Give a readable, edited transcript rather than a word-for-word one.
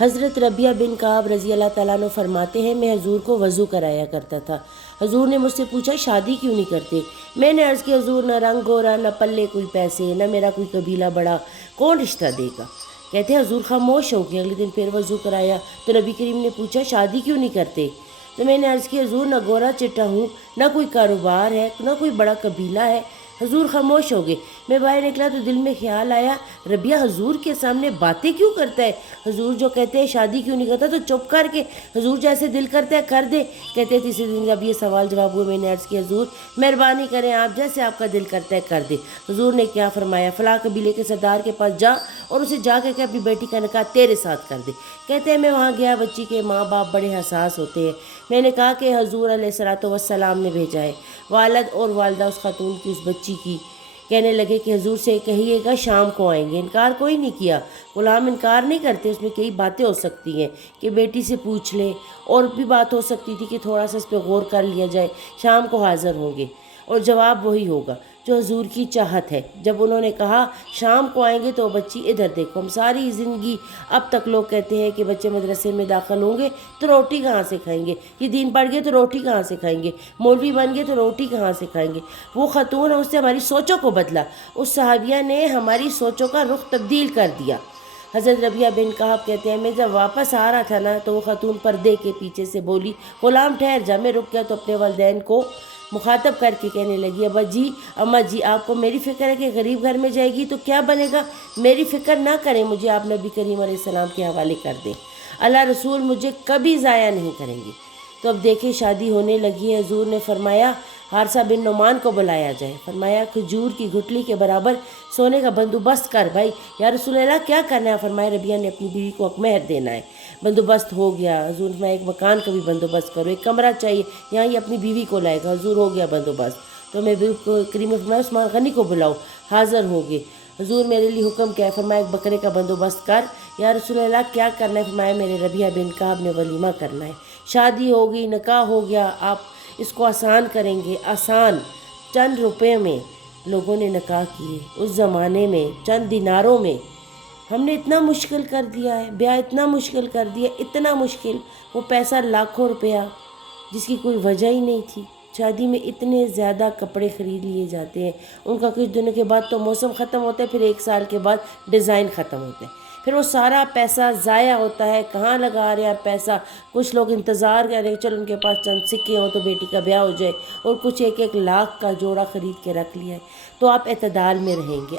حضرت ربیہ بن کعب رضی اللہ تعالیٰ عنہ فرماتے ہیں، میں حضور کو وضو کرایا کرتا تھا۔ حضور نے مجھ سے پوچھا شادی کیوں نہیں کرتے؟ میں نے عرض کی حضور نہ رنگ گورا، نہ پلے کوئی پیسے، نہ میرا کوئی قبیلہ بڑا، کون رشتہ دے گا؟ کہتے ہیں حضور خاموش ہو گئے۔ اگلے دن پھر وضو کرایا تو نبی کریم نے پوچھا شادی کیوں نہیں کرتے؟ تو میں نے عرض کی حضور نہ گورا چٹا ہوں، نہ کوئی کاروبار ہے، نہ کوئی بڑا قبیلہ ہے۔ حضور خاموش ہو گئے۔ میں باہر نکلا تو دل میں خیال آیا ربیہ حضور کے سامنے باتیں کیوں کرتا ہے؟ حضور جو کہتے ہیں شادی کیوں نہیں کرتا تو چپ کر کے حضور جیسے دل کرتا ہے کر دے۔ کہتے ہیں تیسرے دن جب یہ سوال جواب ہوئے میں نے عرض کی حضور مہربانی کریں آپ جیسے آپ کا دل کرتا ہے کر دے۔ حضور نے کیا فرمایا؟ فلاں قبیلے کے سردار کے پاس جا اور اسے جا کے اپنی بیٹی کا نکاح تیرے ساتھ کر دے۔ کہتے ہیں میں وہاں گیا، بچی کے ماں باپ بڑے حساس ہوتے ہیں۔ میں نے کہا کہ حضور علیہ الصلوۃ والسلام نے بھیجا ہے۔ والد اور والدہ اس خاتون کی، اس بچی کی، کہنے لگے کہ حضور سے کہیے گا شام کو آئیں گے۔ انکار کوئی نہیں کیا، غلام انکار نہیں کرتے۔ اس میں کئی باتیں ہو سکتی ہیں کہ بیٹی سے پوچھ لے، اور بھی بات ہو سکتی تھی کہ تھوڑا سا اس پہ غور کر لیا جائے۔ شام کو حاضر ہوں گے اور جواب وہی ہوگا جو حضور کی چاہت ہے۔ جب انہوں نے کہا شام کو آئیں گے تو بچی ادھر دیکھو، ہم ساری زندگی اب تک لوگ کہتے ہیں کہ بچے مدرسے میں داخل ہوں گے تو روٹی کہاں سے کھائیں گے، یہ دین پڑھ گئے تو روٹی کہاں سے کھائیں گے، مولوی بن گئے تو روٹی کہاں سے کھائیں گے۔ وہ خاتون اس سے ہماری سوچوں کو بدلا، اس صحابیہ نے ہماری سوچوں کا رخ تبدیل کر دیا۔ حضرت ربیہ بن کعب کہتے ہیں میں جب واپس آ رہا تھا نا تو وہ خاتون پردے کے پیچھے سے بولی غلام ٹھہر جا۔ میں رک گیا تو اپنے والدین کو مخاطب کر کے کہنے لگی ابا جی، اماں جی، آپ کو میری فکر ہے کہ غریب گھر میں جائے گی تو کیا بنے گا؟ میری فکر نہ کریں، مجھے آپ نبی کریم علیہ السلام کے حوالے کر دیں، اللہ رسول مجھے کبھی ضائع نہیں کریں گے۔ تو اب دیکھیں شادی ہونے لگی ہے۔ حضور نے فرمایا حارثہ بن نعمان کو بلایا جائے۔ فرمایا کھجور کی گٹھلی کے برابر سونے کا بندوبست کر بھائی۔ یا رسول اللہ کیا کرنا ہے؟ فرمایا ربیہ نے اپنی بیوی کو مہر دینا ہے۔ بندوبست ہو گیا۔ حضور نے فرمایا ایک مکان کا بھی بندوبست کرو، ایک کمرہ چاہیے، یہاں یہ اپنی بیوی کو لائے گا۔ حضور ہو گیا بندوبست۔ تو میں کریم فرمایا عثمان غنی کو بلاؤ، حاضر ہو گئے۔ حضور میرے لیے حکم کیا ہے؟ فرمایا ایک بکرے کا بندوبست کر۔ یا رسول اللہ کیا کرنا ہے؟ فرمایا میرے ربیہ بن کعب نے ولیمہ کرنا ہے۔ شادی ہو گئی، نکاح ہو گیا، آپ اس کو آسان کریں گے؟ آسان، چند روپے میں لوگوں نے نکاح کیے۔ اس زمانے میں چند دیناروں میں ہم نے اتنا مشکل کر دیا ہے، بیاہ اتنا مشکل کر دیا، اتنا مشکل، وہ پیسہ لاکھوں روپیہ جس کی کوئی وجہ ہی نہیں تھی۔ شادی میں اتنے زیادہ کپڑے خرید لیے جاتے ہیں، ان کا کچھ دنوں کے بعد تو موسم ختم ہوتا ہے، پھر ایک سال کے بعد ڈیزائن ختم ہوتا ہے، پھر وہ سارا پیسہ ضائع ہوتا ہے۔ کہاں لگا رہے ہیں پیسہ؟ کچھ لوگ انتظار کر رہے ہیں چل ان کے پاس چند سکے ہوں تو بیٹی کا بیاہ ہو جائے، اور کچھ ایک ایک لاکھ کا جوڑا خرید کے رکھ لیا ہے۔ تو آپ اعتدال میں رہیں گے،